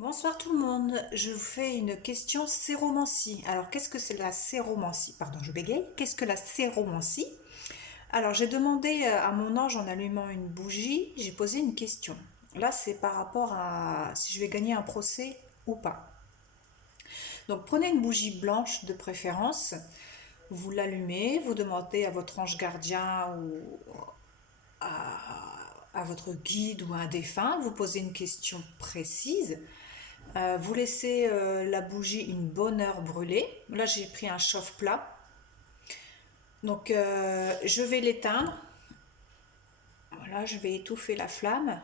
Bonsoir tout le monde, je vous fais une question séromancie. Alors qu'est-ce que c'est la séromancie? Pardon, je bégaye. Qu'est-ce que la séromancie? Alors j'ai demandé à mon ange en allumant une bougie, j'ai posé une question. Là c'est par rapport à si je vais gagner un procès ou pas. Donc prenez une bougie blanche de préférence, vous l'allumez, vous demandez à votre ange gardien ou à votre guide ou à un défunt, vous posez une question précise. Vous laissez la bougie une bonne heure brûler. Là, j'ai pris un chauffe-plat. Donc, je vais l'éteindre. Voilà, je vais étouffer la flamme.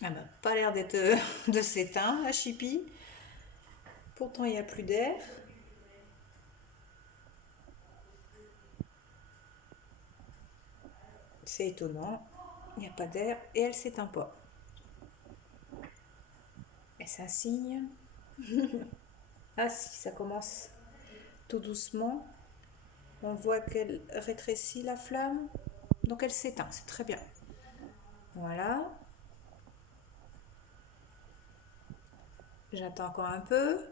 Elle n'a pas l'air d'être de s'éteindre, la chipie. Pourtant, il n'y a plus d'air. C'est étonnant. Il n'y a pas d'air et elle ne s'éteint pas. Est-ce un signe? Ah si, ça commence tout doucement. On voit qu'elle rétrécit la flamme. Donc elle s'éteint, c'est très bien. Voilà. J'attends encore un peu.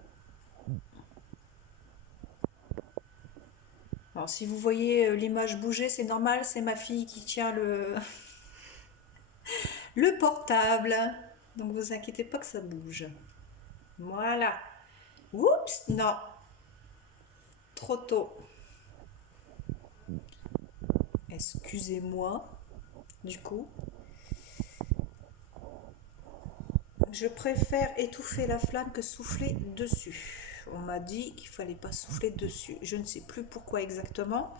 Alors, si vous voyez l'image bouger, c'est normal, c'est ma fille qui tient le portable. Donc, vous inquiétez pas que ça bouge. Voilà. Oups, non, trop tôt. Excusez-moi, du coup. Je préfère étouffer la flamme que souffler dessus. On m'a dit qu'il fallait pas souffler dessus. Je ne sais plus pourquoi exactement.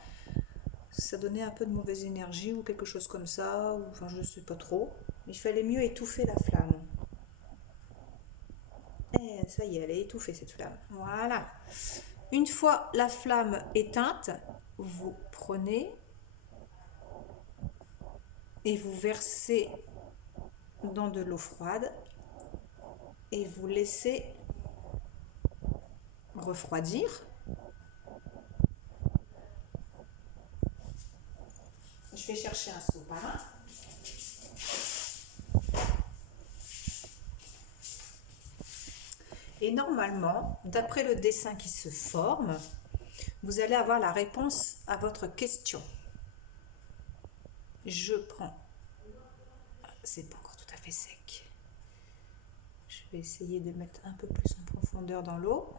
Ça donnait un peu de mauvaise énergie ou quelque chose comme ça. Ou, enfin, je ne sais pas trop. Il fallait mieux étouffer la flamme. Et ça y est, elle est étouffée cette flamme. Voilà. Une fois la flamme éteinte, vous prenez et vous versez dans de l'eau froide et vous laissez refroidir. Je vais chercher un sopalin. Et normalement, d'après le dessin qui se forme, vous allez avoir la réponse à votre question. Je prends. C'est pas encore tout à fait sec. Je vais essayer de mettre un peu plus en profondeur dans l'eau.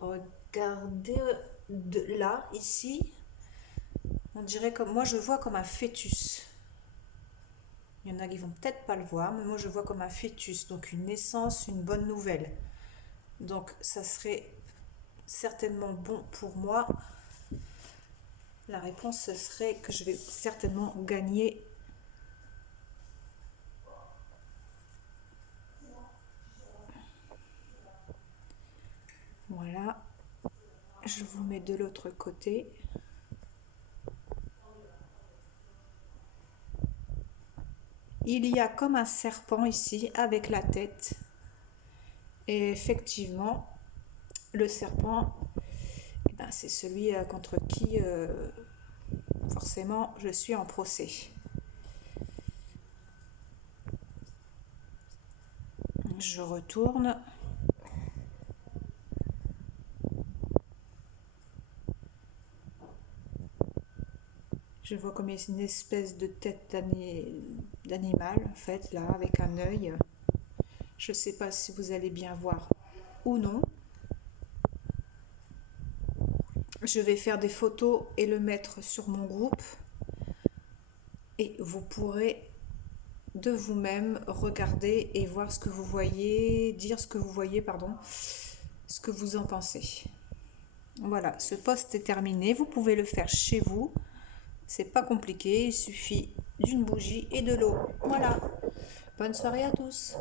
Regardez de là, ici. On dirait comme moi, je vois comme un fœtus. Il y en a qui vont peut-être pas le voir, mais moi je vois comme un fœtus, donc une naissance, une bonne nouvelle. Donc ça serait certainement bon pour moi. La réponse ce serait que je vais certainement gagner. Voilà. Je vous mets de l'autre côté. Il y a comme un serpent ici avec la tête. Et effectivement, le serpent, eh ben, c'est celui contre qui forcément je suis en procès. Je retourne. Je vois comme une espèce de tête d'animal, en fait, là, avec un œil. Je ne sais pas si vous allez bien voir ou non. Je vais faire des photos et le mettre sur mon groupe. Et vous pourrez de vous-même regarder et voir ce que vous voyez, dire ce que vous voyez, pardon, ce que vous en pensez. Voilà, ce post est terminé. Vous pouvez le faire chez vous. C'est pas compliqué, il suffit d'une bougie et de l'eau. Voilà. Bonne soirée à tous.